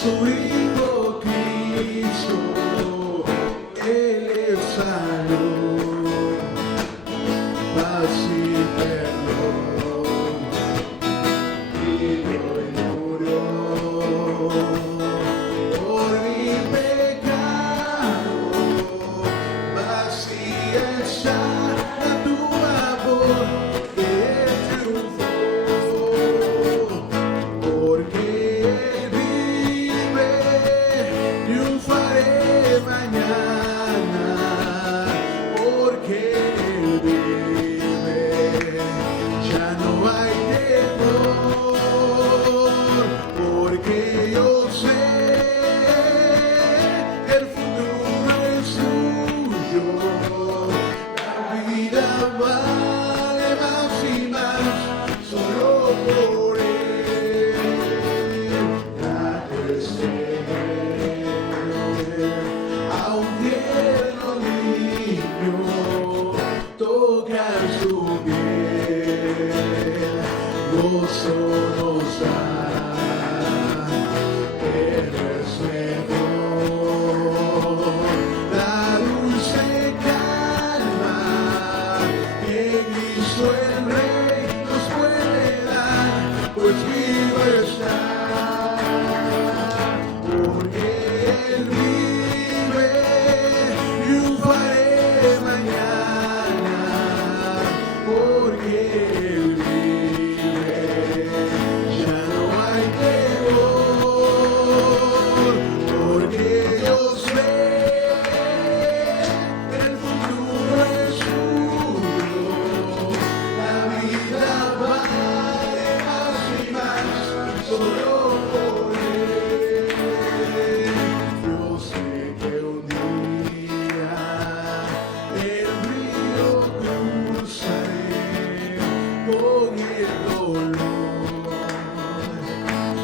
su Hijo Cristo, Él es salud, paz y perdón, vivió y murió por mi pecado, vacía está la tumba porque Él triunfó, porque Él vive, triunfaré mañana, porque Él vive, ya no hay temor, porque yo sé que el futuro es suyo, la vida vale más y más solo por Él, la a un tierno niño toca su piel, gozo nos da, pero es mejor la dulce calma que Cristo el Rey nos puede dar, pues vivo está, porque Él vive, triunfaré mañana, porque Él vive, ya no hay temor, porque Dios ve, el futuro es suyo, la vida vale más y más solo por Él. Yo sé que un día el río cruzaré con el dolor,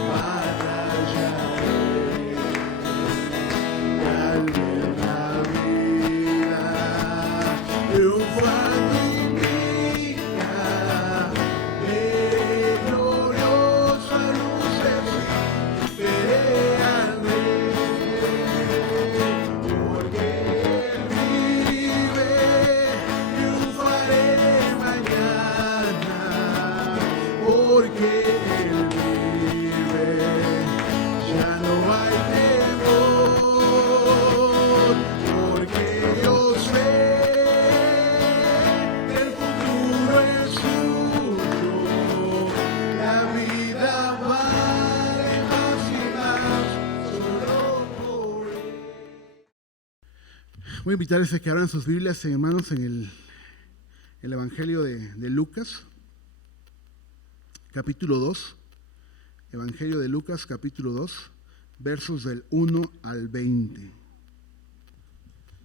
batallaré, al ver la vida triunfando en vida, veré gloriosa luz del veré al Rey, porque Él vive, triunfaré mañana, porque Él vive, ya no hay temor, porque Dios ve, el futuro es suyo, la vida vale más y más solo por Él. Voy a invitarles a que abran sus Biblias, hermanos, en el Evangelio de Lucas, capítulo 2. Evangelio de Lucas, capítulo 2, versos del 1 al 20.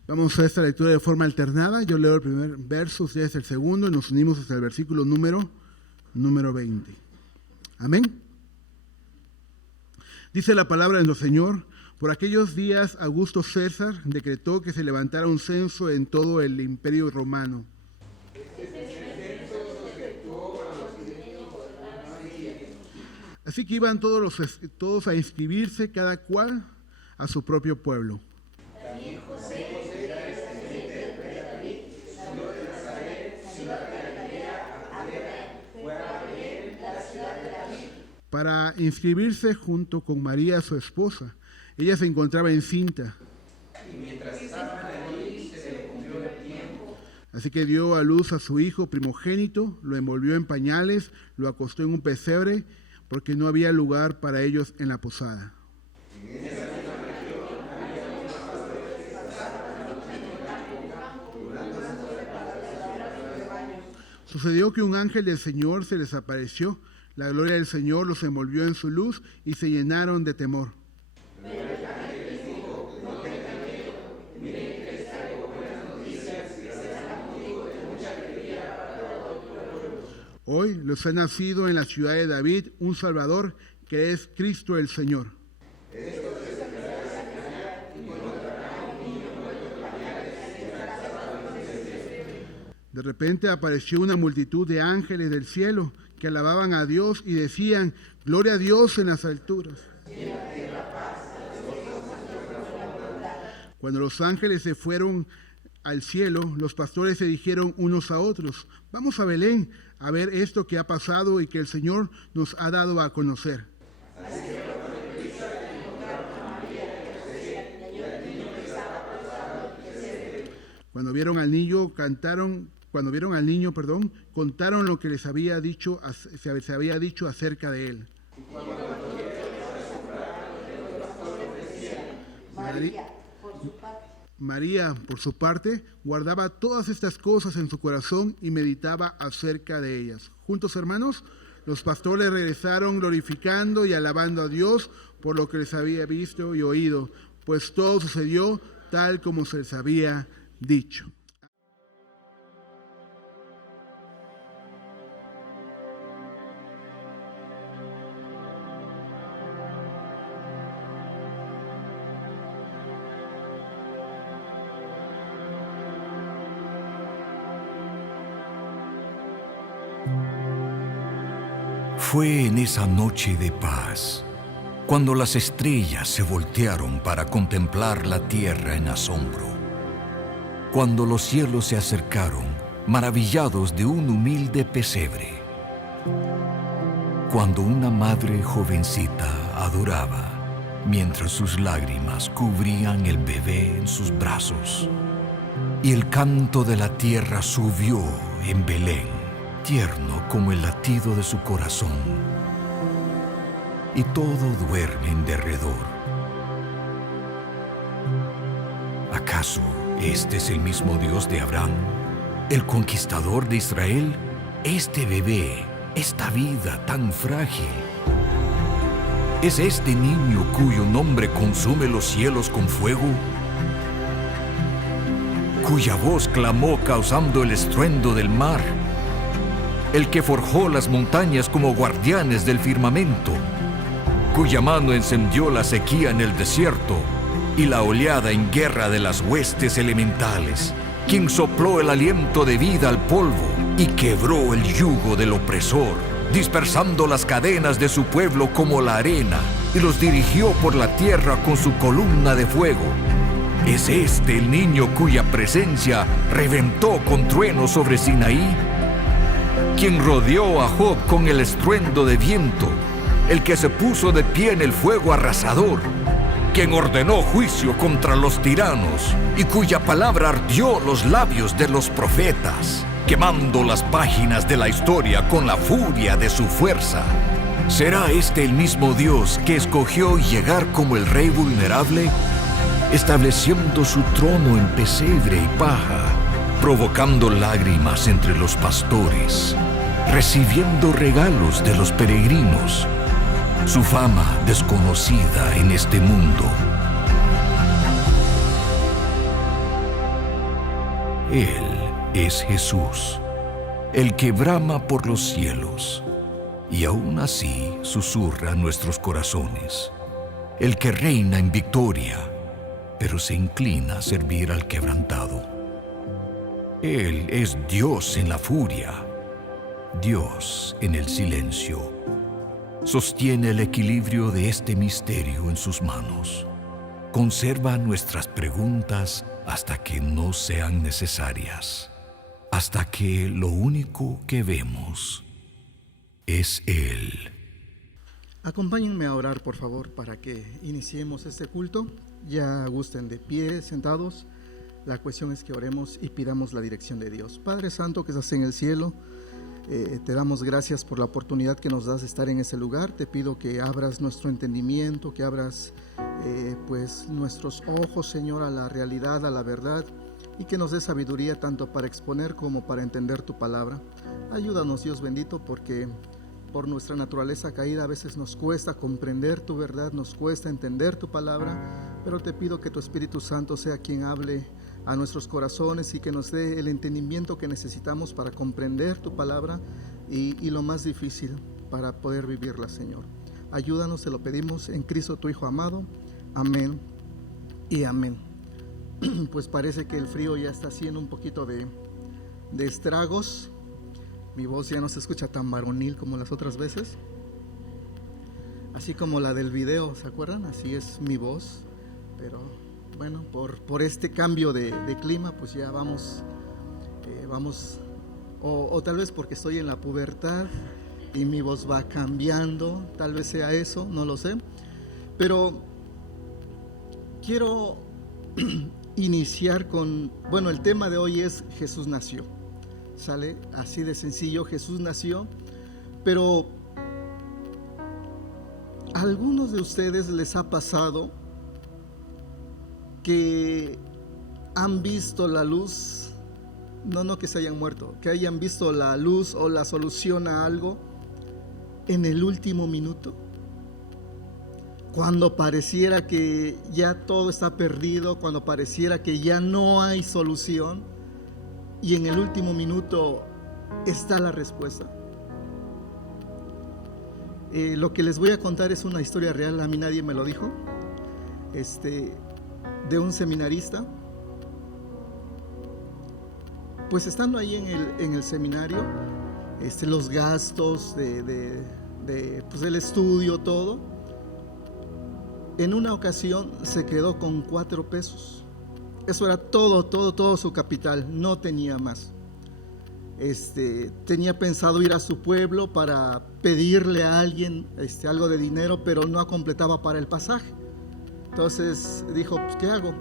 Vamos a esta lectura de forma alternada. Yo leo el primer verso, ustedes el segundo, y nos unimos hasta el versículo número 20. Amén. Dice la palabra de nuestro Señor: por aquellos días Augusto César decretó que se levantara un censo en todo el imperio romano. Así que iban todos a inscribirse, cada cual a su propio pueblo. Para inscribirse junto con María, su esposa. Ella se encontraba encinta. Así que dio a luz a su hijo primogénito, lo envolvió en pañales, lo acostó en un pesebre, porque no había lugar para ellos en la posada. Sucedió que un ángel del Señor se les apareció, la gloria del Señor los envolvió en su luz y se llenaron de temor. Hoy les ha nacido en la ciudad de David un Salvador, que es Cristo el Señor. De repente apareció una multitud de ángeles del cielo que alababan a Dios y decían: gloria a Dios en las alturas. Cuando los ángeles se fueron al cielo, los pastores se dijeron unos a otros: vamos a Belén a ver esto que ha pasado y que el Señor nos ha dado a conocer. Cuando vieron al niño, contaron lo que se había dicho acerca de él. María, por su parte, guardaba todas estas cosas en su corazón y meditaba acerca de ellas. Juntos, hermanos, los pastores regresaron glorificando y alabando a Dios por lo que les había visto y oído, pues todo sucedió tal como se les había dicho. Fue en esa noche de paz, cuando las estrellas se voltearon para contemplar la tierra en asombro, cuando los cielos se acercaron, maravillados de un humilde pesebre, cuando una madre jovencita adoraba, mientras sus lágrimas cubrían el bebé en sus brazos, y el canto de la tierra subió en Belén, tierno como el latido de su corazón, y todo duerme en derredor. ¿Acaso este es el mismo Dios de Abraham, el conquistador de Israel? Este bebé, esta vida tan frágil, ¿es este niño cuyo nombre consume los cielos con fuego? ¿Cuya voz clamó causando el estruendo del mar? El que forjó las montañas como guardianes del firmamento, cuya mano encendió la sequía en el desierto y la oleada en guerra de las huestes elementales, quien sopló el aliento de vida al polvo y quebró el yugo del opresor, dispersando las cadenas de su pueblo como la arena, y los dirigió por la tierra con su columna de fuego. ¿Es este el niño cuya presencia reventó con trueno sobre Sinaí? Quien rodeó a Job con el estruendo de viento, el que se puso de pie en el fuego arrasador, quien ordenó juicio contra los tiranos y cuya palabra ardió los labios de los profetas, quemando las páginas de la historia con la furia de su fuerza. ¿Será este el mismo Dios que escogió llegar como el rey vulnerable, estableciendo su trono en pesebre y paja, provocando lágrimas entre los pastores, recibiendo regalos de los peregrinos, su fama desconocida en este mundo? Él es Jesús, el que brama por los cielos, y aún así susurra nuestros corazones, el que reina en victoria, pero se inclina a servir al quebrantado. Él es Dios en la furia, Dios en el silencio. Sostiene el equilibrio de este misterio en sus manos. Conserva nuestras preguntas hasta que no sean necesarias, hasta que lo único que vemos es Él. Acompáñenme a orar, por favor, para que iniciemos este culto. Ya gusten de pie, sentados. La cuestión es que oremos y pidamos la dirección de Dios. Padre Santo que estás en el cielo, te damos gracias por la oportunidad que nos das de estar en ese lugar. Te pido que abras nuestro entendimiento, que abras pues nuestros ojos, Señor, a la realidad, a la verdad, y que nos dé sabiduría tanto para exponer como para entender tu palabra. Ayúdanos, Dios bendito, porque por nuestra naturaleza caída a veces nos cuesta comprender tu verdad, nos cuesta entender tu palabra, pero te pido que tu Espíritu Santo sea quien hable a nuestros corazones y que nos dé el entendimiento que necesitamos para comprender tu palabra y lo más difícil, para poder vivirla, Señor. Ayúdanos, te lo pedimos en Cristo tu Hijo amado. Amén y amén. Pues parece que el frío ya está haciendo un poquito de estragos. Mi voz ya no se escucha tan varonil como las otras veces. así como la del video, ¿se acuerdan? Así es mi voz, pero bueno, por este cambio de clima, pues ya vamos, o tal vez porque estoy en la pubertad y mi voz va cambiando, tal vez sea eso, no lo sé, pero quiero iniciar con, bueno, el tema de hoy es Jesús nació, ¿sale? Así de sencillo, Jesús nació, pero ¿a algunos de ustedes les ha pasado que han visto la luz? No que se hayan muerto, que hayan visto la luz o la solución a algo en el último minuto, cuando pareciera que ya todo está perdido, cuando pareciera que ya no hay solución, y en el último minuto está la respuesta. Lo que les voy a contar es una historia real, a mí nadie me lo dijo, de un seminarista. Pues estando ahí en el seminario, los gastos pues del estudio, todo, en una ocasión se quedó con 4 pesos. Eso era todo su capital, no tenía más. Tenía pensado ir a su pueblo para pedirle a alguien algo de dinero, pero no completaba para el pasaje. Entonces dijo, pues, ¿qué hago?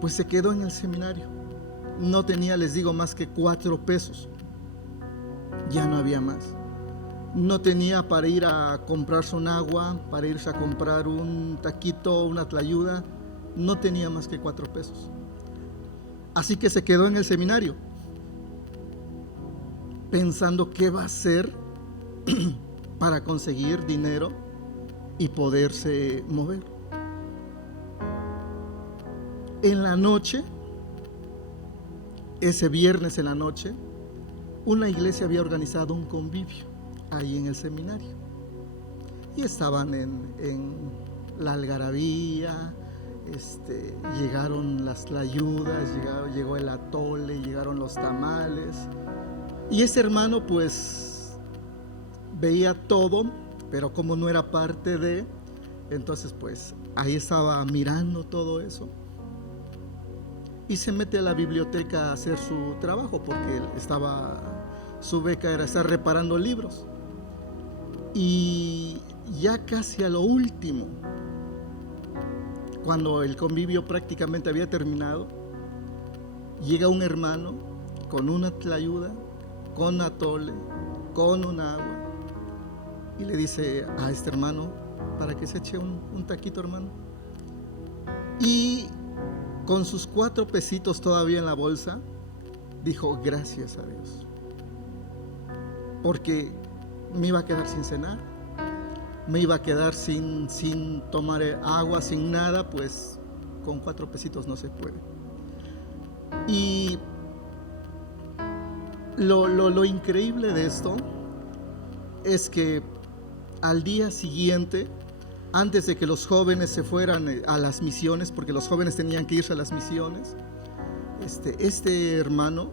Pues se quedó en el seminario. No tenía, les digo, más que 4 pesos. Ya no había más. No tenía para ir a comprarse un agua, para irse a comprar un taquito, una tlayuda. No tenía más que 4 pesos. Así que se quedó en el seminario, pensando qué va a hacer para conseguir dinero y poderse mover. En la noche, ese viernes en la noche, una iglesia había organizado un convivio ahí en el seminario. Y estaban en la algarabía, llegaron las tlayudas, llegó el atole, llegaron los tamales. Y ese hermano pues veía todo, pero como no era parte de, entonces pues ahí estaba mirando todo eso. Y se mete a la biblioteca a hacer su trabajo, porque su beca era estar reparando libros. Y ya casi a lo último, cuando el convivio prácticamente había terminado, llega un hermano con una tlayuda, con atole, con un agua, y le dice a este hermano para que se eche un taquito, hermano. Y con sus 4 pesitos todavía en la bolsa, dijo, gracias a Dios, porque me iba a quedar sin cenar, me iba a quedar sin tomar agua, sin nada, pues con 4 pesitos no se puede. Y lo increíble de esto es que al día siguiente, antes de que los jóvenes se fueran a las misiones, porque los jóvenes tenían que irse a las misiones, este hermano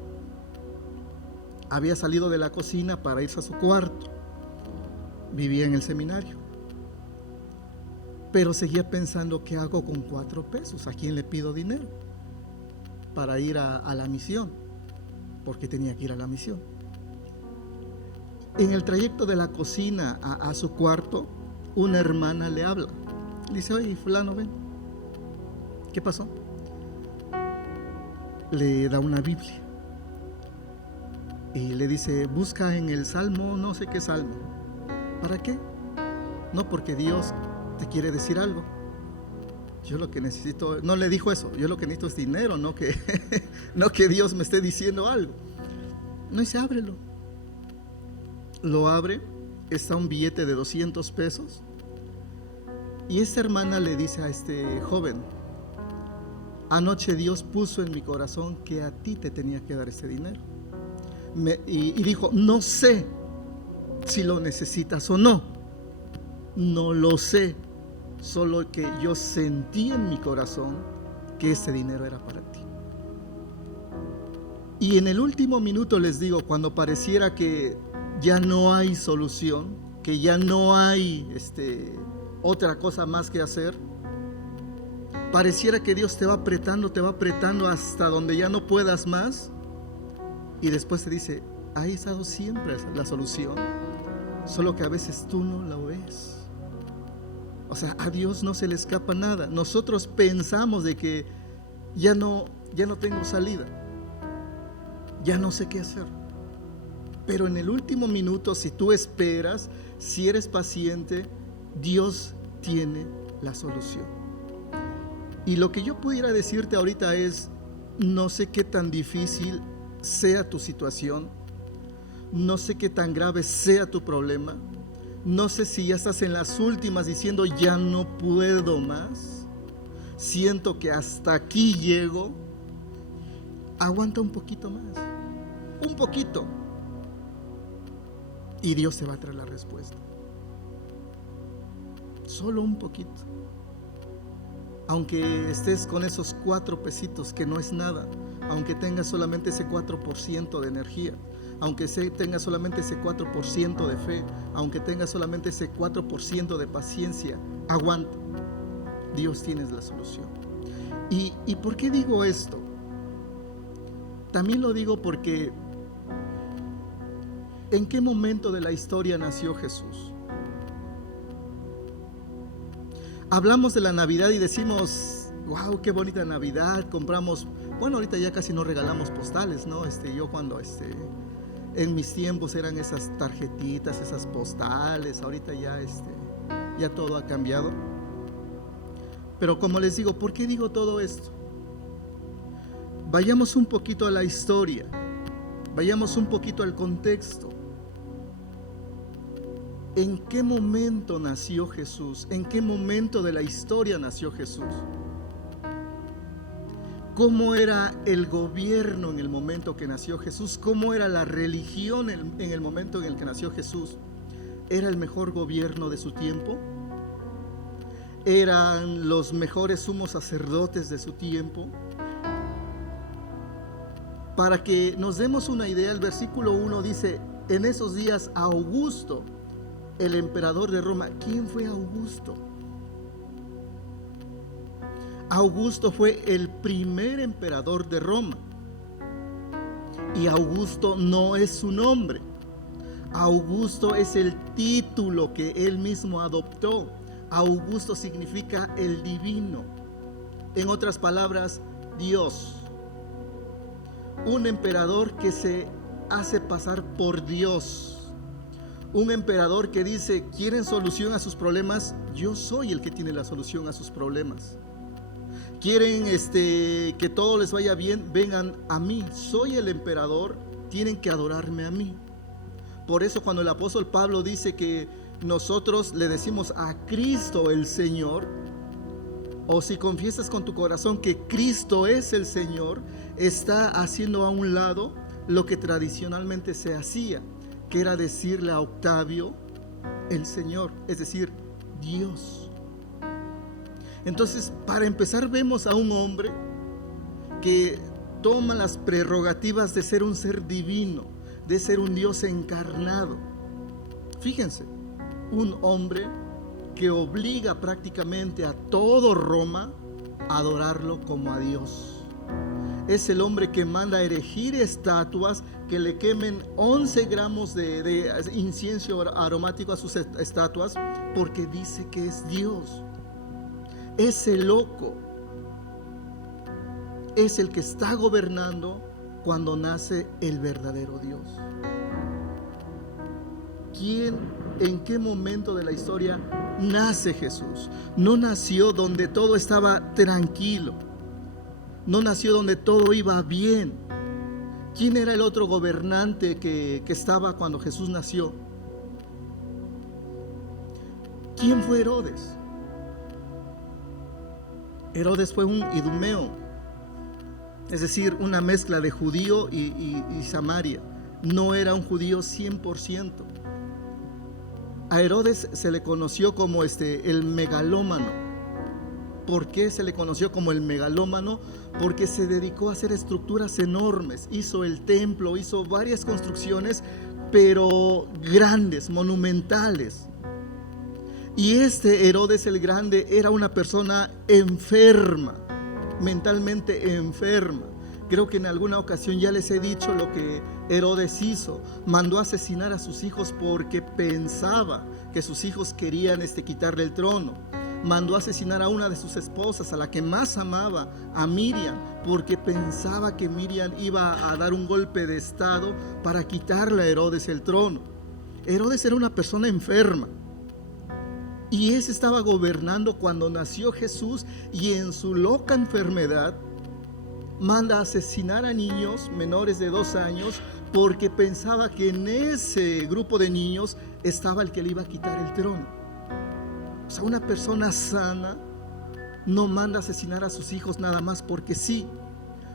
había salido de la cocina para irse a su cuarto. Vivía en el seminario, pero seguía pensando, ¿qué hago con 4 pesos? ¿A quién le pido dinero para ir a la misión? Porque tenía que ir a la misión. En el trayecto de la cocina a su cuarto, una hermana le habla. Le dice, oye, fulano, ven. ¿Qué pasó? Le da una Biblia y le dice, busca en el Salmo, no sé qué Salmo. ¿Para qué? No, porque Dios te quiere decir algo. Yo lo que necesito, no le dijo eso, yo lo que necesito es dinero, no que Dios me esté diciendo algo. No, dice, ábrelo. Lo abre, está un billete de 200 pesos. Y esta hermana le dice a este joven, anoche Dios puso en mi corazón que a ti te tenía que dar ese dinero. Y dijo, no sé si lo necesitas o no, no lo sé, solo que yo sentí en mi corazón que ese dinero era para ti. Y en el último minuto, les digo, cuando pareciera que ya no hay solución, que ya no hay otra cosa más que hacer, pareciera que Dios te va apretando hasta donde ya no puedas más, y después te dice, ahí ha estado siempre la solución, solo que a veces tú no la ves. O sea, a Dios no se le escapa nada. Nosotros pensamos de que ya no tengo salida, ya no sé qué hacer. Pero en el último minuto, si tú esperas, si eres paciente, Dios tiene la solución. Y lo que yo pudiera decirte ahorita es, no sé qué tan difícil sea tu situación, no sé qué tan grave sea tu problema, no sé si ya estás en las últimas diciendo ya no puedo más, siento que hasta aquí llego. Aguanta un poquito más, un poquito, y Dios te va a traer la respuesta. Solo un poquito. Aunque estés con esos 4 pesitos que no es nada, aunque tengas solamente ese 4% de energía, aunque tengas solamente ese 4% de fe, aunque tengas solamente ese 4% de paciencia, aguanta. Dios tiene la solución. ¿Y por qué digo esto? También lo digo porque ¿en qué momento de la historia nació Jesús? Hablamos de la Navidad y decimos, wow, qué bonita Navidad, compramos, bueno, ahorita ya casi no regalamos postales, ¿no? Yo cuando en mis tiempos eran esas tarjetitas, esas postales, ahorita ya todo ha cambiado. Pero como les digo, ¿por qué digo todo esto? Vayamos un poquito a la historia, vayamos un poquito al contexto. ¿En qué momento nació Jesús? ¿En qué momento de la historia nació Jesús? ¿Cómo era el gobierno en el momento que nació Jesús? ¿Cómo era la religión en el momento en el que nació Jesús? ¿Era el mejor gobierno de su tiempo? ¿Eran los mejores sumos sacerdotes de su tiempo? Para que nos demos una idea, el versículo 1 dice, en esos días Augusto, el emperador de Roma. ¿Quién fue Augusto? Augusto fue el primer emperador de Roma. Y Augusto no es su nombre. Augusto es el título que él mismo adoptó. Augusto significa el divino. En otras palabras, Dios. Un emperador que se hace pasar por Dios. Un emperador que dice, ¿quieren solución a sus problemas? Yo soy el que tiene la solución a sus problemas. ¿Quieren que todo les vaya bien? Vengan a mí. Soy el emperador, tienen que adorarme a mí. Por eso cuando el apóstol Pablo dice que nosotros le decimos a Cristo el Señor, o si confiesas con tu corazón que Cristo es el Señor, está haciendo a un lado lo que tradicionalmente se hacía, que era decirle a Octavio el Señor, es decir, Dios. Entonces, para empezar, vemos a un hombre que toma las prerrogativas de ser un ser divino, de ser un Dios encarnado. Fíjense, un hombre que obliga prácticamente a todo Roma a adorarlo como a Dios. Es el hombre que manda a erigir estatuas, que le quemen 11 gramos de incienso aromático a sus estatuas, porque dice que es Dios. Ese loco es el que está gobernando cuando nace el verdadero Dios. ¿En qué momento de la historia nace Jesús? No nació donde todo estaba tranquilo. No nació donde todo iba bien. ¿Quién era el otro gobernante que estaba cuando Jesús nació? ¿Quién fue Herodes? Herodes fue un idumeo, es decir, una mezcla de judío y Samaria. No era un judío 100%. A Herodes se le conoció como el megalómano. ¿Por qué se le conoció como el megalómano? Porque se dedicó a hacer estructuras enormes. Hizo el templo, hizo varias construcciones pero grandes, monumentales. Y este Herodes el Grande era una persona enferma, mentalmente enferma. Creo que en alguna ocasión ya les he dicho lo que Herodes hizo. Mandó a asesinar a sus hijos porque pensaba que sus hijos querían quitarle el trono. Mandó a asesinar a una de sus esposas, a la que más amaba, a Miriam, porque pensaba que Miriam iba a dar un golpe de estado para quitarle a Herodes el trono. Herodes era una persona enferma. Y ese estaba gobernando cuando nació Jesús, y en su loca enfermedad manda a asesinar a niños menores de 2 años porque pensaba que en ese grupo de niños estaba el que le iba a quitar el trono. O sea, una persona sana no manda a asesinar a sus hijos nada más porque sí.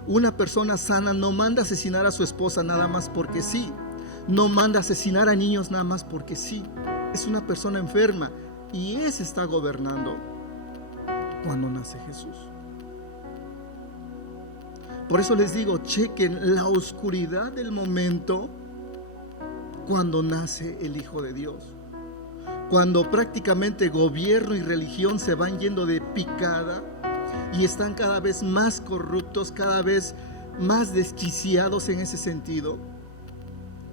Una persona sana no manda a asesinar a su esposa nada más porque sí. No manda a asesinar a niños nada más porque sí. Es una persona enferma. Y ese está gobernando cuando nace Jesús. Por eso les digo, chequen la oscuridad del momento cuando nace el Hijo de Dios. Cuando prácticamente gobierno y religión se van yendo de picada y están cada vez más corruptos, cada vez más desquiciados en ese sentido,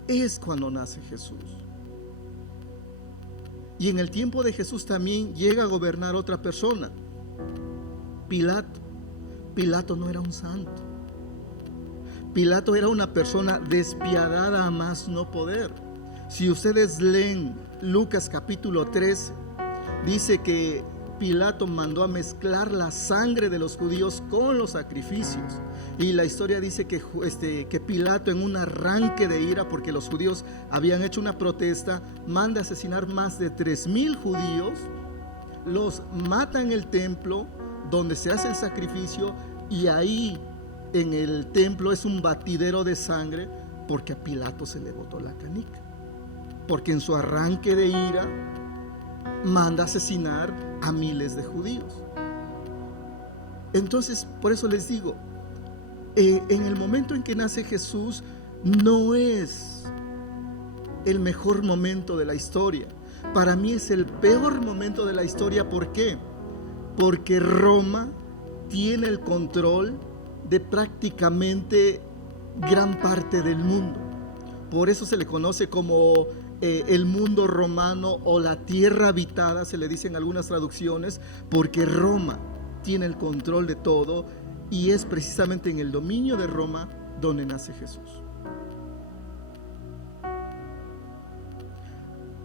es cuando nace Jesús. Y en el tiempo de Jesús también llega a gobernar otra persona, Pilato. Pilato no era un santo. Pilato era una persona despiadada a más no poder. Si ustedes leen Lucas capítulo 3, dice que Pilato mandó a mezclar la sangre de los judíos con los sacrificios. Y la historia dice que Pilato, en un arranque de ira, porque los judíos habían hecho una protesta, manda a asesinar más de 3,000 judíos, los mata en el templo donde se hace el sacrificio, y ahí en el templo es un batidero de sangre porque a Pilato se le botó la canica. Porque en su arranque de ira manda a asesinar a miles de judíos. Entonces, por eso les digo, en el momento en que nace Jesús no es el mejor momento de la historia. Para mí es el peor momento de la historia. ¿Por qué? Porque Roma tiene el control de prácticamente gran parte del mundo. Por eso se le conoce como el mundo romano o la tierra habitada, se le dice en algunas traducciones, porque Roma tiene el control de todo, y es precisamente en el dominio de Roma donde nace Jesús.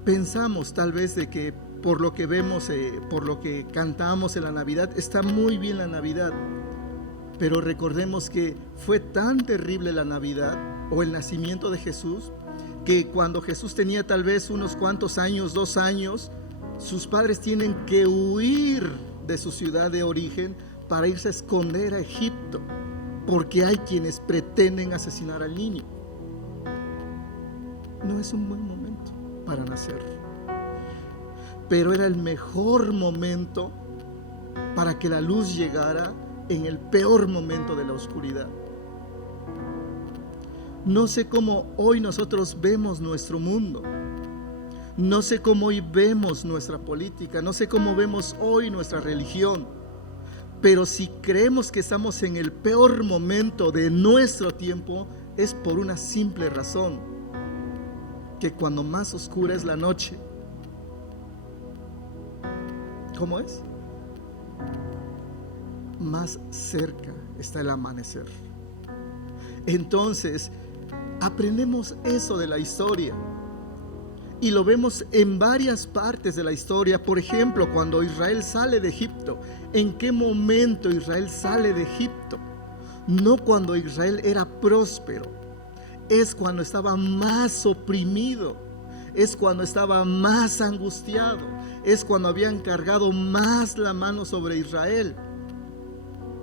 Pensamos tal vez de que por lo que vemos, por lo que cantamos en la Navidad, está muy bien la Navidad, pero recordemos que fue tan terrible la Navidad o el nacimiento de Jesús, que cuando Jesús tenía tal vez unos cuantos años, 2 años, sus padres tienen que huir de su ciudad de origen para irse a esconder a Egipto, porque hay quienes pretenden asesinar al niño. No es un buen momento para nacer, pero era el mejor momento para que la luz llegara en el peor momento de la oscuridad. No sé cómo hoy nosotros vemos nuestro mundo. No sé cómo hoy vemos nuestra política. No sé cómo vemos hoy nuestra religión. Pero si creemos que estamos en el peor momento de nuestro tiempo, es por una simple razón: que cuando más oscura es la noche, ¿cómo es? Más cerca está el amanecer. Entonces, aprendemos eso de la historia y lo vemos en varias partes de la historia. Por ejemplo, cuando Israel sale de Egipto, ¿en qué momento Israel sale de Egipto? No cuando Israel era próspero, es cuando estaba más oprimido, es cuando estaba más angustiado, es cuando habían cargado más la mano sobre Israel.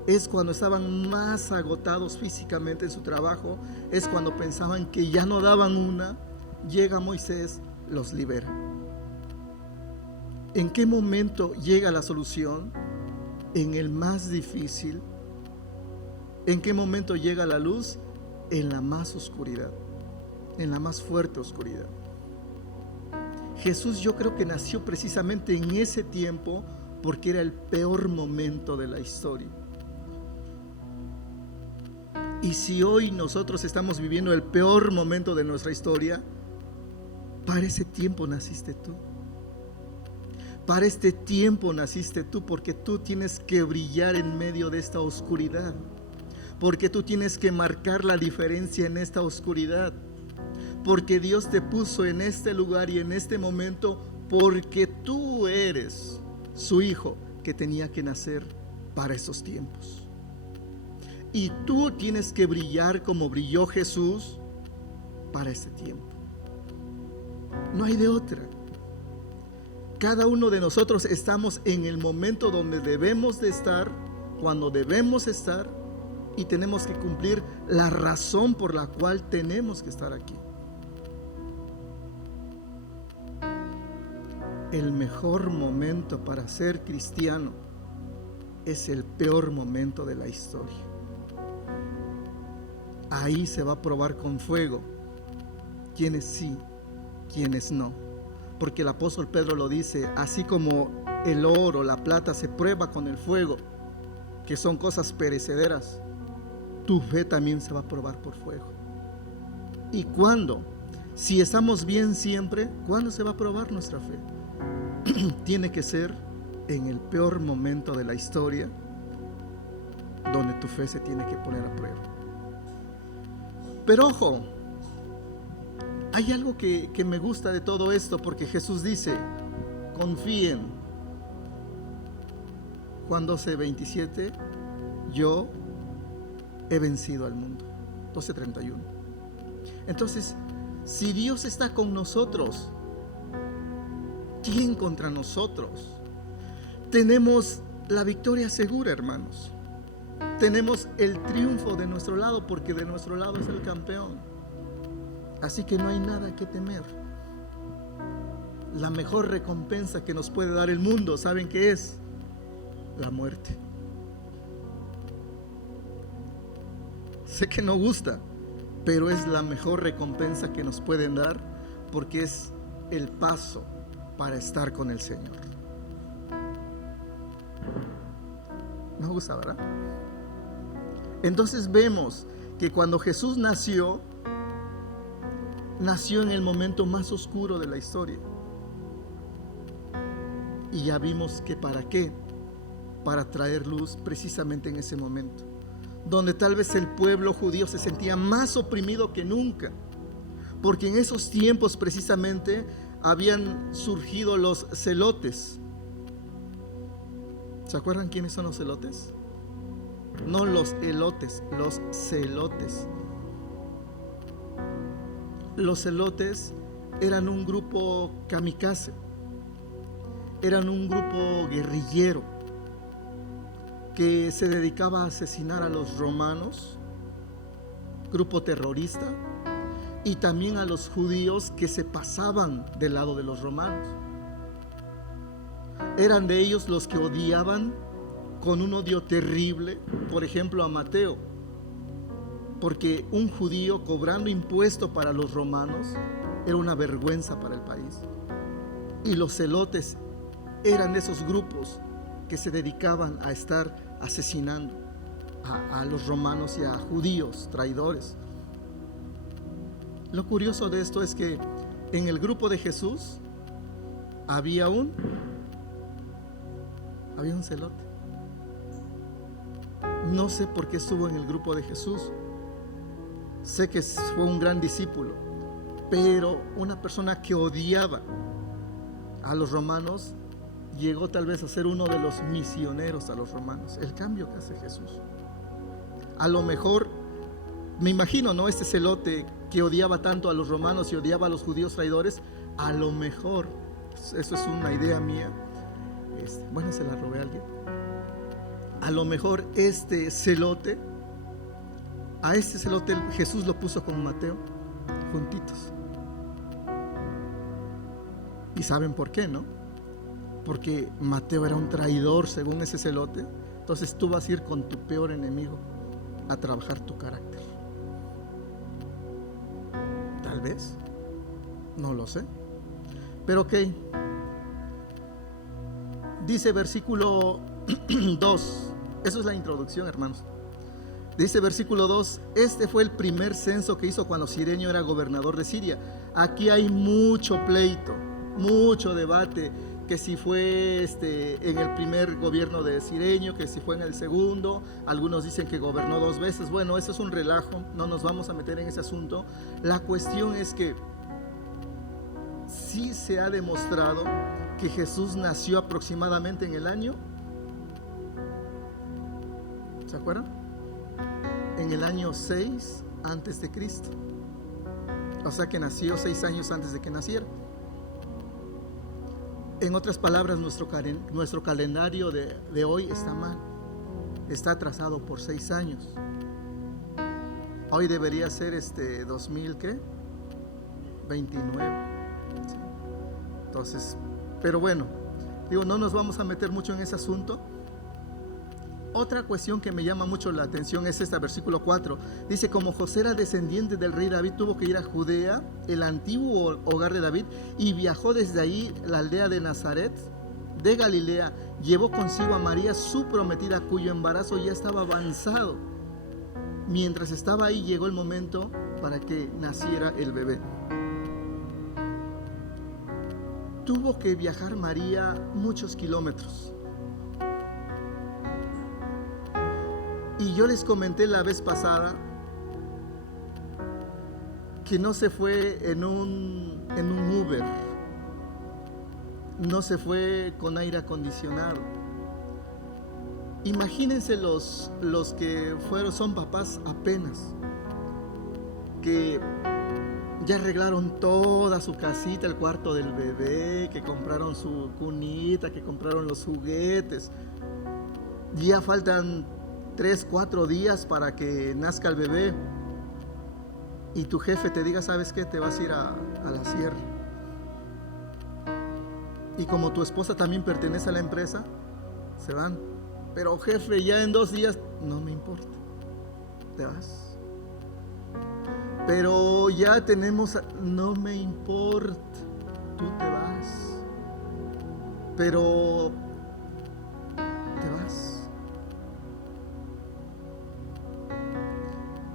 Es cuando estaban más agotados físicamente en su trabajo, es cuando pensaban que ya no daban una. Llega Moisés, los libera. ¿En qué momento llega la solución? En el más difícil. ¿En qué momento llega la luz? En la más oscuridad. en la más fuerte oscuridad. Jesús, yo creo que nació precisamente en ese tiempo porque era el peor momento de la historia. Y si hoy nosotros estamos viviendo el peor momento de nuestra historia, para ese tiempo naciste tú. Para este tiempo naciste tú, porque tú tienes que brillar en medio de esta oscuridad, porque tú tienes que marcar la diferencia en esta oscuridad, porque Dios te puso en este lugar y en este momento, porque tú eres su hijo que tenía que nacer para esos tiempos. Y tú tienes que brillar como brilló Jesús para este tiempo. No hay de otra. Cada uno de nosotros estamos en el momento donde debemos de estar, cuando debemos estar, y tenemos que cumplir la razón por la cual tenemos que estar aquí. El mejor momento para ser cristiano es el peor momento de la historia. Ahí se va a probar con fuego quiénes sí, quiénes no. Porque el apóstol Pedro lo dice, así como el oro, la plata se prueba con el fuego, que son cosas perecederas, tu fe también se va a probar por fuego. ¿Y cuándo? Si estamos bien siempre, ¿cuándo se va a probar nuestra fe? Tiene que ser en el peor momento de la historia, donde tu fe se tiene que poner a prueba. Pero ojo, hay algo que me gusta de todo esto, porque Jesús dice, confíen. Juan 12:27, yo he vencido al mundo. 12:31. Entonces, si Dios está con nosotros, ¿quién contra nosotros? Tenemos la victoria segura, hermanos. Tenemos el triunfo de nuestro lado, porque de nuestro lado es el campeón. Así que no hay nada que temer. La mejor recompensa que nos puede dar el mundo, ¿saben qué es? La muerte. Sé que no gusta, pero es la mejor recompensa que nos pueden dar, porque es el paso para estar con el Señor. No gusta, ¿verdad? Entonces vemos que cuando Jesús nació en el momento más oscuro de la historia. Y ya vimos que para qué, para traer luz precisamente en ese momento, donde tal vez el pueblo judío se sentía más oprimido que nunca, porque en esos tiempos precisamente habían surgido los celotes. ¿Se acuerdan quiénes son los celotes? No los elotes, los celotes. Los celotes eran un grupo kamikaze, eran un grupo guerrillero que se dedicaba a asesinar a los romanos, grupo terrorista, y también a los judíos que se pasaban del lado de los romanos. Eran de ellos los que odiaban con un odio terrible, por ejemplo, a Mateo, porque un judío cobrando impuesto para los romanos era una vergüenza para el país. Y los celotes eran de esos grupos que se dedicaban a estar asesinando a los romanos y a judíos traidores. Lo curioso de esto es que en el grupo de Jesús había un celote. No sé por qué estuvo en el grupo de Jesús. Sé que fue un gran discípulo, pero una persona que odiaba a los romanos llegó tal vez a ser uno de los misioneros a los romanos. El cambio que hace Jesús. A lo mejor, me imagino, ¿no? Este celote que odiaba tanto a los romanos y odiaba a los judíos traidores, a lo mejor, eso es una idea mía, bueno, se la robé a alguien. A lo mejor este celote, a este celote Jesús lo puso con Mateo juntitos. ¿Y saben por qué, no? Porque Mateo era un traidor según ese celote. Entonces tú vas a ir con tu peor enemigo a trabajar tu carácter. Tal vez, no lo sé. Pero ok, dice versículo 2, eso es la introducción, hermanos. Dice versículo 2, este fue el primer censo que hizo cuando Cirenio era gobernador de Siria. Aquí hay mucho pleito, mucho debate, que si fue en el primer gobierno de Cirenio, que si fue en el segundo. Algunos dicen que gobernó 2 veces. Bueno, eso es un relajo, no nos vamos a meter en ese asunto. La cuestión es que sí se ha demostrado que Jesús nació aproximadamente en el año, ¿se acuerdan? En el año 6 antes de Cristo. O sea que nació 6 años antes de que naciera. En otras palabras, nuestro calendario de hoy está mal. Está atrasado por 6 años. Hoy debería ser 2029. Sí. Entonces, pero bueno, digo, no nos vamos a meter mucho en ese asunto. Otra cuestión que me llama mucho la atención es esta, versículo 4. Dice, como José era descendiente del rey David, tuvo que ir a Judea, el antiguo hogar de David, y viajó desde ahí la aldea de Nazaret, de Galilea. Llevó consigo a María, su prometida, cuyo embarazo ya estaba avanzado. Mientras estaba ahí, llegó el momento para que naciera el bebé. Tuvo que viajar María muchos kilómetros. Y yo les comenté la vez pasada que no se fue en un Uber, no se fue con aire acondicionado. Imagínense los que son papás apenas, que ya arreglaron toda su casita, el cuarto del bebé, que compraron su cunita, que compraron los juguetes. Ya faltan 3-4 días para que nazca el bebé, y tu jefe te diga, ¿sabes qué? Te vas a ir a la sierra. Y como tu esposa también pertenece a la empresa, se van. Pero jefe, ya en 2 días, no me importa, te vas. Pero ya tenemos, no me importa, tú te vas. Pero te vas.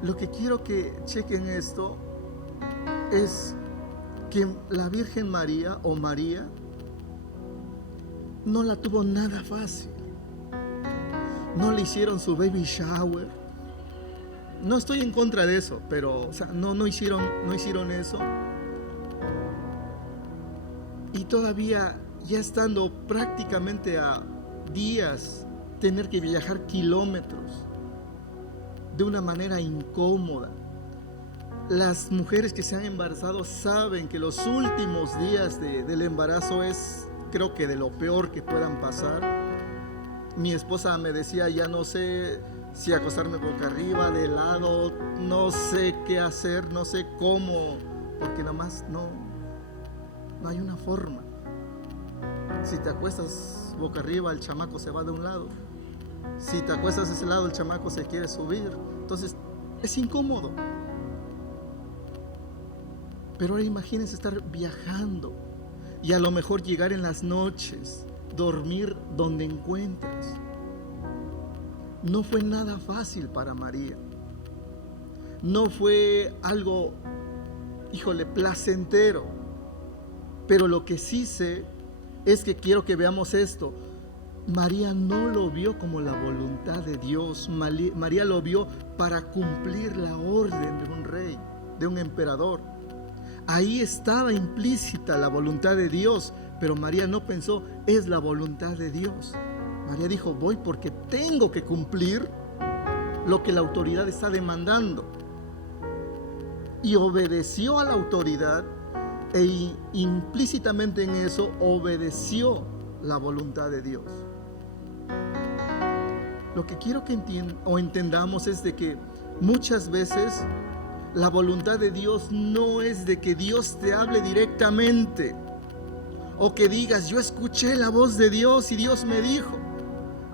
Lo que quiero que chequen esto es que la Virgen María o María no la tuvo nada fácil. No le hicieron su baby shower. No estoy en contra de eso, pero no hicieron eso. Y todavía, ya estando prácticamente a días, tener que viajar kilómetros de una manera incómoda. Las mujeres que se han embarazado saben que los últimos días del embarazo es, creo que, de lo peor que puedan pasar. Mi esposa me decía, ya no sé si acostarme boca arriba, de lado, no sé qué hacer, no sé cómo, porque nada más no hay una forma. Si te acuestas boca arriba, el chamaco se va de un lado. Si te acuestas de ese lado, el chamaco se quiere subir. Entonces, es incómodo. Pero ahora imagínense estar viajando y a lo mejor llegar en las noches, dormir donde encuentres. No fue nada fácil para María. No fue algo, placentero. Pero lo que sí sé es que quiero que veamos esto. María no lo vio como la voluntad de Dios. María lo vio para cumplir la orden de un rey, de un emperador. Ahí estaba implícita la voluntad de Dios, pero María no pensó, es la voluntad de Dios. María dijo, voy porque tengo que cumplir lo que la autoridad está demandando. Y obedeció a la autoridad e implícitamente en eso obedeció la voluntad de Dios. Lo que quiero que entendamos es de que muchas veces la voluntad de Dios no es de que Dios te hable directamente o que digas, yo escuché la voz de Dios y Dios me dijo.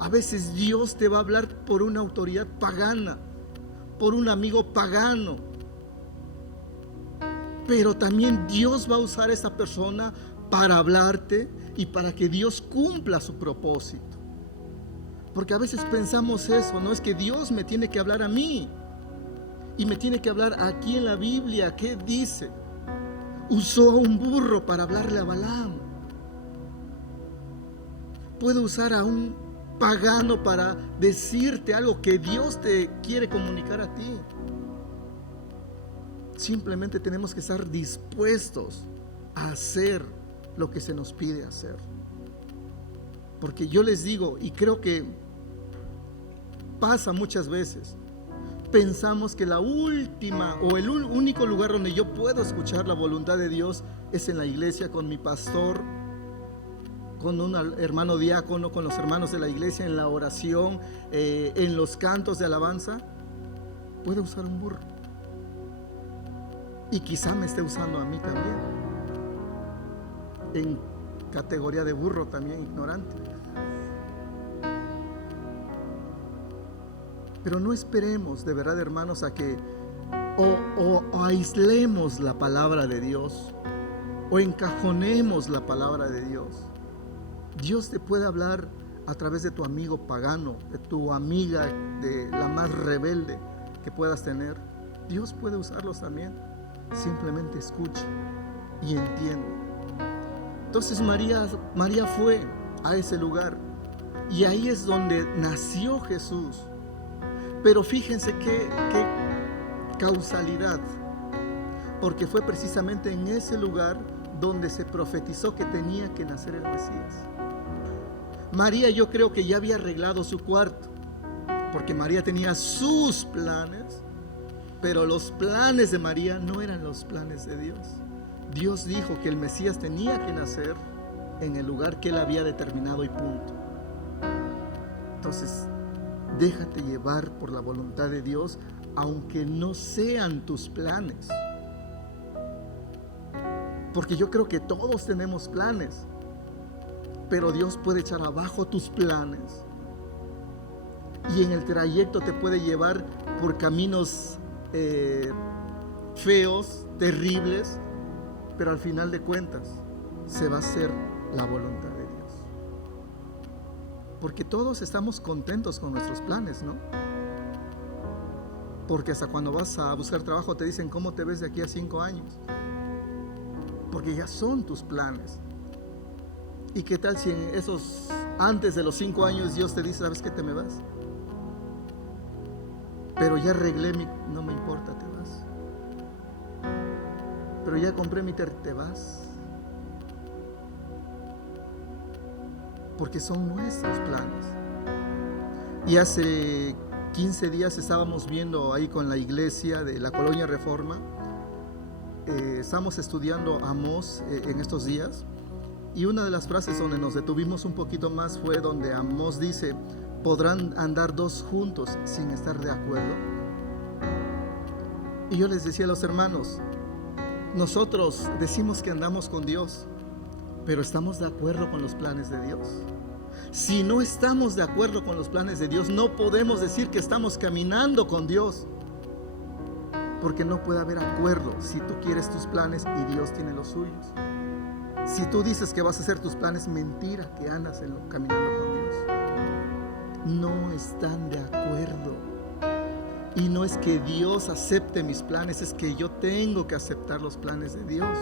A veces Dios te va a hablar por una autoridad pagana, por un amigo pagano. Pero también Dios va a usar a esta persona para hablarte y para que Dios cumpla su propósito. Porque a veces pensamos eso, no es que Dios me tiene que hablar a mí y me tiene que hablar aquí en la Biblia. ¿Qué dice? Usó a un burro para hablarle a Balaam. Puede usar a un pagano para decirte algo que Dios te quiere comunicar a ti. Simplemente tenemos que estar dispuestos a hacer lo que se nos pide hacer. Porque yo les digo, y creo que pasa muchas veces, pensamos que la última o el único lugar donde yo puedo escuchar la voluntad de Dios es en la iglesia, con mi pastor, con un hermano diácono, con los hermanos de la iglesia, en la oración, en los cantos de alabanza. Puede usar un burro. Y quizá me esté usando a mí también, en categoría de burro también ignorante. Pero no esperemos, de verdad, hermanos, a que o aislemos la palabra de Dios o encajonemos la palabra de Dios. Dios te puede hablar a través de tu amigo pagano, de tu amiga, de la más rebelde que puedas tener. Dios puede usarlos también. Simplemente escucha y entiende. Entonces María fue a ese lugar y ahí es donde nació Jesús. Pero fíjense qué causalidad, porque fue precisamente en ese lugar donde se profetizó que tenía que nacer el Mesías. María, yo creo que ya había arreglado su cuarto, porque María tenía sus planes, pero los planes de María no eran los planes de Dios. Dios dijo que el Mesías tenía que nacer en el lugar que él había determinado y punto. Entonces, déjate llevar por la voluntad de Dios, aunque no sean tus planes. Porque yo creo que todos tenemos planes, pero Dios puede echar abajo tus planes y en el trayecto te puede llevar por caminos feos, terribles, pero al final de cuentas se va a hacer la voluntad de Dios. Porque todos estamos contentos con nuestros planes, ¿no? Porque hasta cuando vas a buscar trabajo te dicen cómo te ves de aquí a 5 años. Porque ya son tus planes. ¿Y qué tal si en esos, antes de los 5 años, Dios te dice, ¿sabes qué? Te me vas. Pero ya arreglé no me importa, te vas. Pero ya compré te vas. Porque son nuestros planes. Y hace 15 días estábamos viendo ahí con la iglesia de la Colonia Reforma. Estamos estudiando Amós en estos días. Y una de las frases donde nos detuvimos un poquito más fue donde Amós dice, ¿podrán andar dos juntos sin estar de acuerdo? Y yo les decía a los hermanos, nosotros decimos que andamos con Dios, pero ¿estamos de acuerdo con los planes de Dios? Si no estamos de acuerdo con los planes de Dios, no podemos decir que estamos caminando con Dios, porque no puede haber acuerdo si tú quieres tus planes y Dios tiene los suyos. Si tú dices que vas a hacer tus planes, mentira que andas caminando con Dios. No están de acuerdo. Y no es que Dios acepte mis planes, es que yo tengo que aceptar los planes de Dios.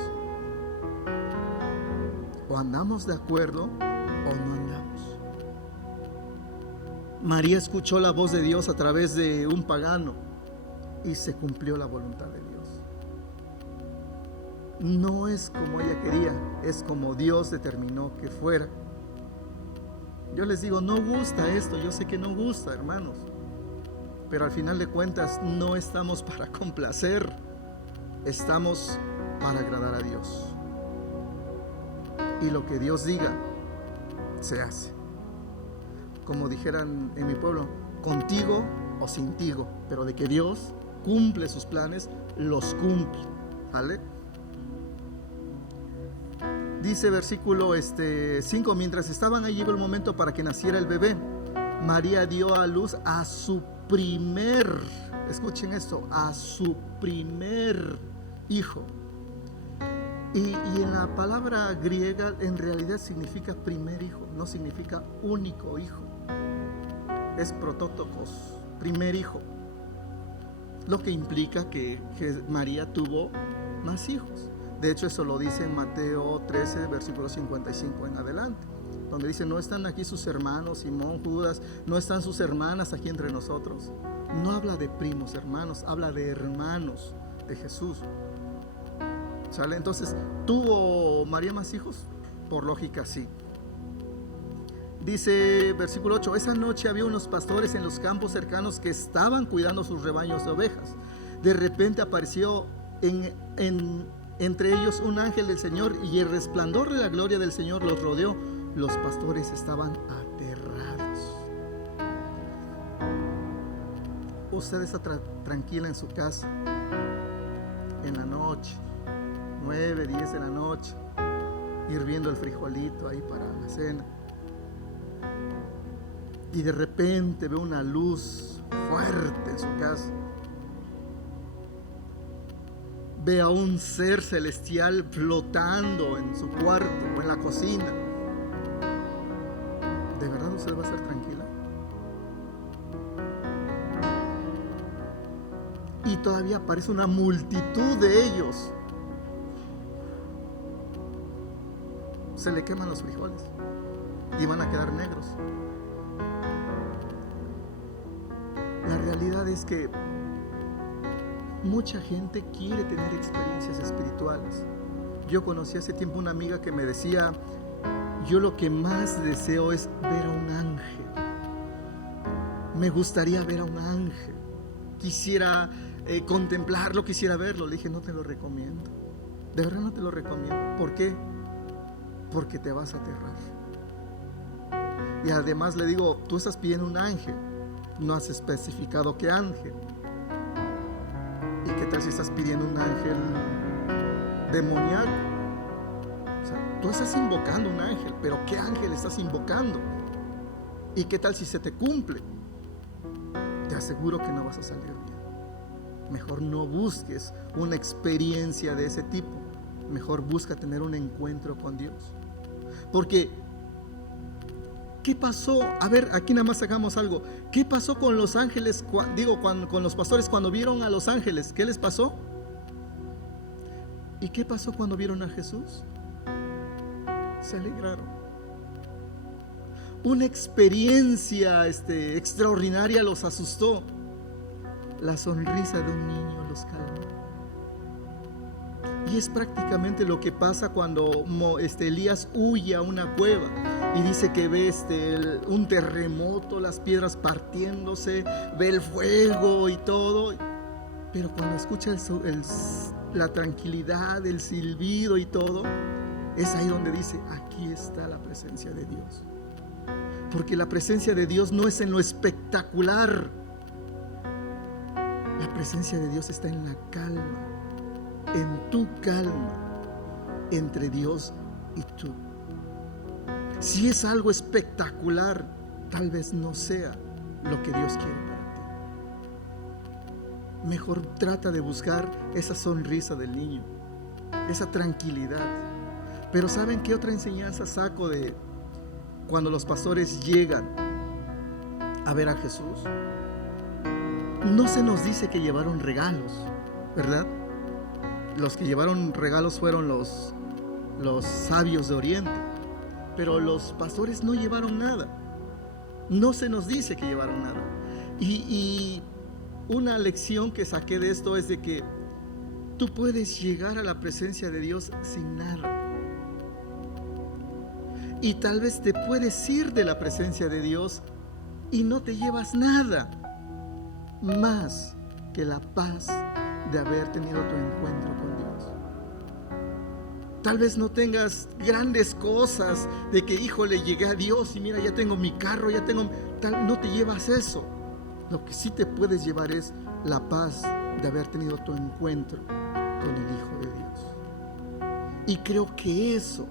O andamos de acuerdo o no andamos. María escuchó la voz de Dios a través de un pagano y se cumplió la voluntad de Dios. No es como ella quería, es como Dios determinó que fuera. Yo les digo, no gusta esto, yo sé que no gusta, hermanos, pero al final de cuentas no estamos para complacer, estamos para agradar a Dios. Y lo que Dios diga, se hace. Como dijeran en mi pueblo, contigo o sintigo, pero de que Dios cumple sus planes, los cumple. ¿Vale? Dice versículo 5, mientras estaban allí llegó el momento para que naciera el bebé. María dio a luz a su escuchen esto, a su primer hijo. Y en la palabra griega en realidad significa primer hijo, no significa único hijo. Es protótocos, primer hijo. Lo que implica que María tuvo más hijos. De hecho, eso lo dice en Mateo 13, versículo 55 en adelante, donde dice: no están aquí sus hermanos, Simón, Judas, no están sus hermanas aquí entre nosotros. No habla de primos hermanos, habla de hermanos de Jesús. ¿Sale? Entonces, ¿tuvo María más hijos? Por lógica, sí. Dice versículo 8: esa noche había unos pastores en los campos cercanos que estaban cuidando sus rebaños de ovejas. De repente apareció entre ellos un ángel del Señor, y el resplandor de la gloria del Señor los rodeó. Los pastores estaban aterrados. Usted está tranquila en su casa en la noche, 9, 10 de la noche, hirviendo el frijolito ahí para la cena, y de repente ve una luz fuerte en su casa. Ve a un ser celestial flotando en su cuarto o en la cocina. ¿De verdad usted va a estar tranquila? Y todavía aparece una multitud de ellos. Se le queman los frijoles y van a quedar negros. La realidad es que mucha gente quiere tener experiencias espirituales. Yo conocí hace tiempo una amiga que me decía: yo lo que más deseo es ver a un ángel. Me gustaría ver a un ángel. Quisiera contemplarlo, quisiera verlo. Le dije: no te lo recomiendo. De verdad no te lo recomiendo. ¿Por qué? Porque te vas a aterrar. Y además le digo: tú estás pidiendo un ángel, no has especificado qué ángel. ¿Y qué tal si estás pidiendo un ángel demoníaco? O sea, tú estás invocando un ángel, pero ¿qué ángel estás invocando? ¿Y qué tal si se te cumple? Te aseguro que no vas a salir bien. Mejor no busques una experiencia de ese tipo. Mejor busca tener un encuentro con Dios. Porque ¿qué pasó? A ver, aquí nada más hagamos algo. ¿Qué pasó con los ángeles? Con los pastores cuando vieron a los ángeles. ¿Qué les pasó? ¿Y qué pasó cuando vieron a Jesús? Se alegraron. Una experiencia extraordinaria los asustó. La sonrisa de un niño los calmó. Y es prácticamente lo que pasa cuando Elías huye a una cueva y dice que ve un terremoto, las piedras partiéndose, ve el fuego y todo. Pero cuando escucha la tranquilidad, el silbido y todo, es ahí donde dice: aquí está la presencia de Dios. Porque la presencia de Dios no es en lo espectacular. La presencia de Dios está en la calma, en tu calma, entre Dios y tú. Si es algo espectacular, tal vez no sea lo que Dios quiere para ti. Mejor trata de buscar esa sonrisa del niño, esa tranquilidad. Pero ¿saben qué otra enseñanza saco de cuando los pastores llegan a ver a Jesús? No se nos dice que llevaron regalos, ¿verdad? Los que llevaron regalos fueron los sabios de Oriente, pero los pastores no llevaron nada. No se nos dice que llevaron nada. Y una lección que saqué de esto es de que tú puedes llegar a la presencia de Dios sin nada. Y tal vez te puedes ir de la presencia de Dios y no te llevas nada más que la paz de haber tenido tu encuentro con Dios. Tal vez no tengas grandes cosas de que, híjole, llegué a Dios y mira, ya tengo mi carro, no te llevas eso. Lo que sí te puedes llevar es la paz de haber tenido tu encuentro con el Hijo de Dios. Y creo que eso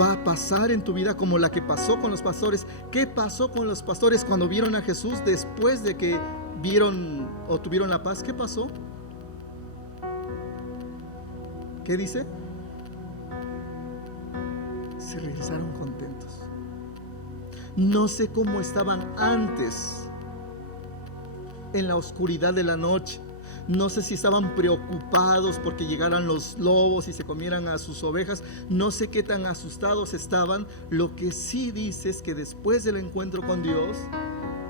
va a pasar en tu vida como la que pasó con los pastores. ¿Qué pasó con los pastores cuando vieron a Jesús después de que vieron o tuvieron la paz? ¿Qué pasó? ¿Qué dice? se regresaron contentos. No sé cómo estaban antes, en la oscuridad de la noche. No sé si estaban preocupados porque llegaran los lobos y se comieran a sus ovejas. No sé qué tan asustados estaban. Lo que sí dice es que después del encuentro con Dios,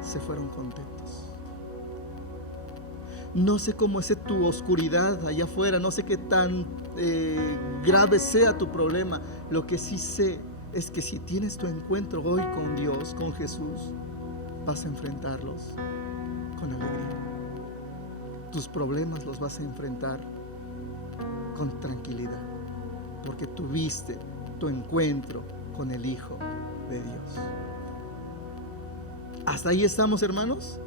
se fueron contentos. No sé cómo es tu oscuridad allá afuera. No sé qué tan grave sea tu problema. Lo que sí sé es que si tienes tu encuentro hoy con Dios, con Jesús, vas a enfrentarlos con alegría. Tus problemas los vas a enfrentar con tranquilidad, porque tuviste tu encuentro con el Hijo de Dios. ¿Hasta ahí estamos, hermanos?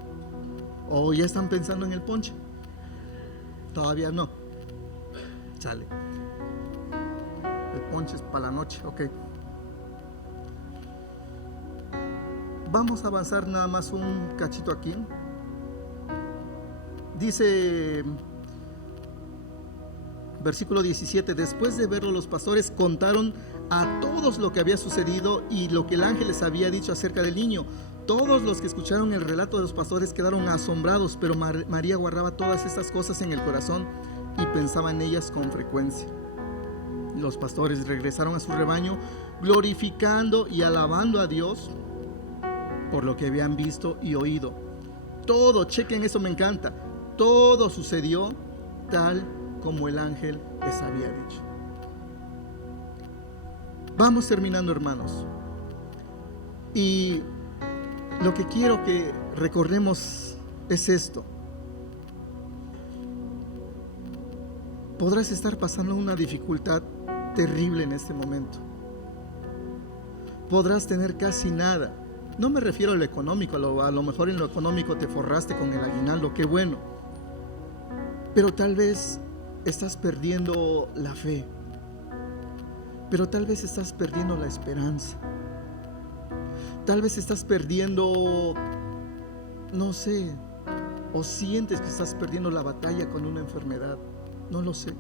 ¿O ya están pensando en el ponche? Todavía no. Sale. El ponche es para la noche, ok. Vamos a avanzar nada más un cachito aquí. Dice, versículo 17, después de verlo los pastores contaron a todos lo que había sucedido y lo que el ángel les había dicho acerca del niño. Todos los que escucharon el relato de los pastores quedaron asombrados, pero María guardaba todas estas cosas en el corazón y pensaba en ellas con frecuencia. Los pastores regresaron a su rebaño, glorificando y alabando a Dios por lo que habían visto y oído. Todo, chequen eso, me encanta. Todo sucedió tal como el ángel les había dicho. Vamos terminando, hermanos. Y lo que quiero que recordemos es esto. Podrás estar pasando una dificultad terrible en este momento. Podrás tener casi nada. No me refiero a lo económico, a lo mejor en lo económico te forraste con el aguinaldo, qué bueno. Pero tal vez estás perdiendo la fe. Pero tal vez estás perdiendo la esperanza. Tal vez estás perdiendo, no sé, o sientes que estás perdiendo la batalla con una enfermedad. No lo sé.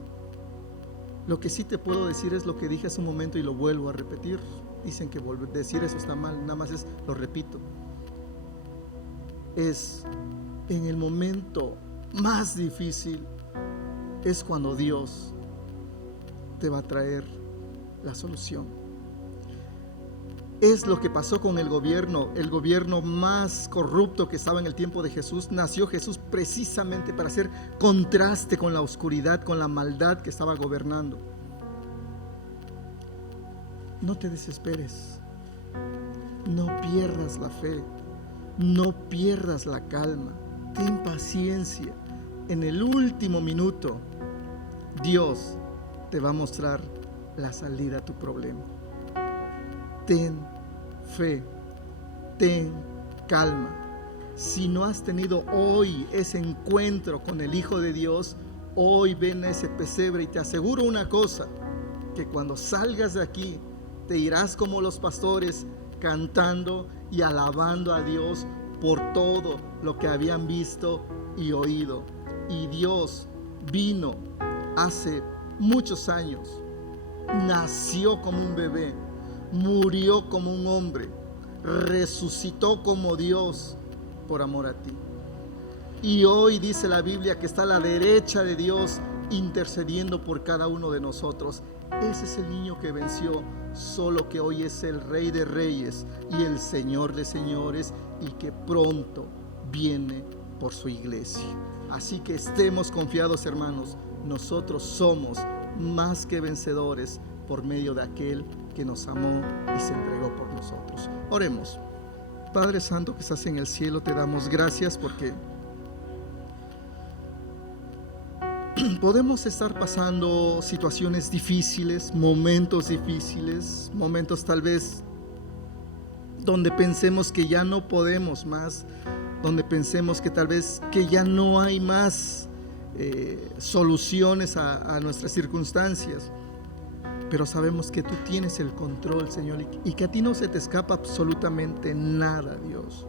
Lo que sí te puedo decir es lo que dije hace un momento y lo vuelvo a repetir. Dicen que decir eso está mal, nada más lo repito. Es en el momento más difícil, es cuando Dios te va a traer la solución. Es lo que pasó con el gobierno más corrupto que estaba en el tiempo de Jesús. Nació Jesús precisamente para hacer contraste con la oscuridad, con la maldad que estaba gobernando. No te desesperes, no pierdas la fe, no pierdas la calma, ten paciencia. En el último minuto, Dios te va a mostrar la salida a tu problema. Ten fe, ten calma. Si no has tenido hoy ese encuentro con el Hijo de Dios, hoy ven a ese pesebre y te aseguro una cosa, que cuando salgas de aquí, te irás como los pastores cantando y alabando a Dios por todo lo que habían visto y oído. Y Dios vino hace muchos años, nació como un bebé, murió como un hombre, resucitó como Dios por amor a ti. Y hoy dice la Biblia que está a la derecha de Dios intercediendo por cada uno de nosotros. Ese es el niño que venció, solo que hoy es el Rey de Reyes y el Señor de Señores, y que pronto viene por su iglesia. Así que estemos confiados, hermanos. Nosotros somos más que vencedores por medio de aquel que nos amó y se entregó por nosotros. Oremos. Padre Santo que estás en el cielo, te damos gracias porque podemos estar pasando situaciones difíciles, momentos tal vez donde pensemos que ya no podemos más, donde pensemos que tal vez que ya no hay más soluciones a nuestras circunstancias. Pero sabemos que tú tienes el control, Señor, y que a ti no se te escapa absolutamente nada, Dios.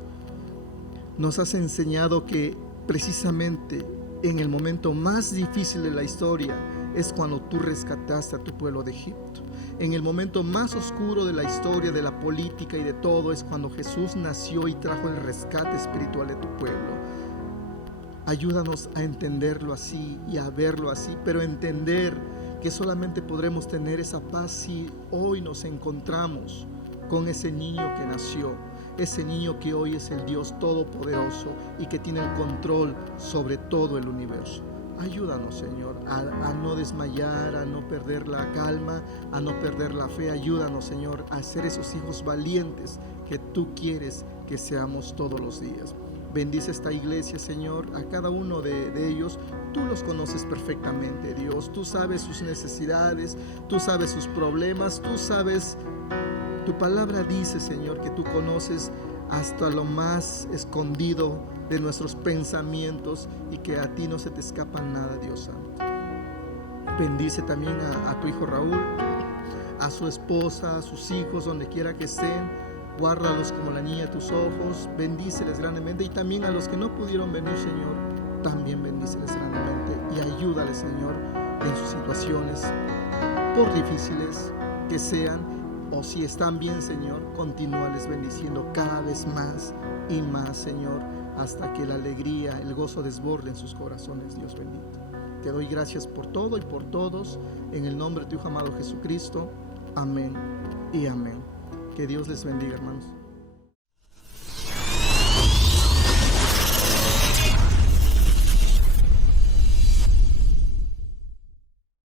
Nos has enseñado que precisamente en el momento más difícil de la historia es cuando tú rescataste a tu pueblo de Egipto. En el momento más oscuro de la historia, de la política y de todo, es cuando Jesús nació y trajo el rescate espiritual de tu pueblo. Ayúdanos a entenderlo así y a verlo así, pero entender que solamente podremos tener esa paz si hoy nos encontramos con ese niño que nació, ese niño que hoy es el Dios Todopoderoso y que tiene el control sobre todo el universo. Ayúdanos, Señor, a no desmayar, a no perder la calma, a no perder la fe. Ayúdanos, Señor, a ser esos hijos valientes que tú quieres que seamos todos los días. Bendice esta iglesia, Señor, a cada uno de ellos. Tú los conoces perfectamente, Dios. Tú sabes sus necesidades, tú sabes sus problemas, tú sabes. Tu palabra dice, Señor, que tú conoces hasta lo más escondido de nuestros pensamientos y que a ti no se te escapa nada, Dios Santo. Bendice también a tu hijo Raúl, a su esposa, a sus hijos, donde quiera que estén. Guárdalos como la niña de tus ojos, bendíceles grandemente, y también a los que no pudieron venir, Señor, también bendíceles grandemente y ayúdales, Señor, en sus situaciones, por difíciles que sean, o si están bien, Señor, continúales bendiciendo cada vez más y más, Señor, hasta que la alegría, el gozo desborde en sus corazones, Dios bendito. Te doy gracias por todo y por todos, en el nombre de tu Hijo amado Jesucristo. Amén y amén. Que Dios les bendiga, hermanos.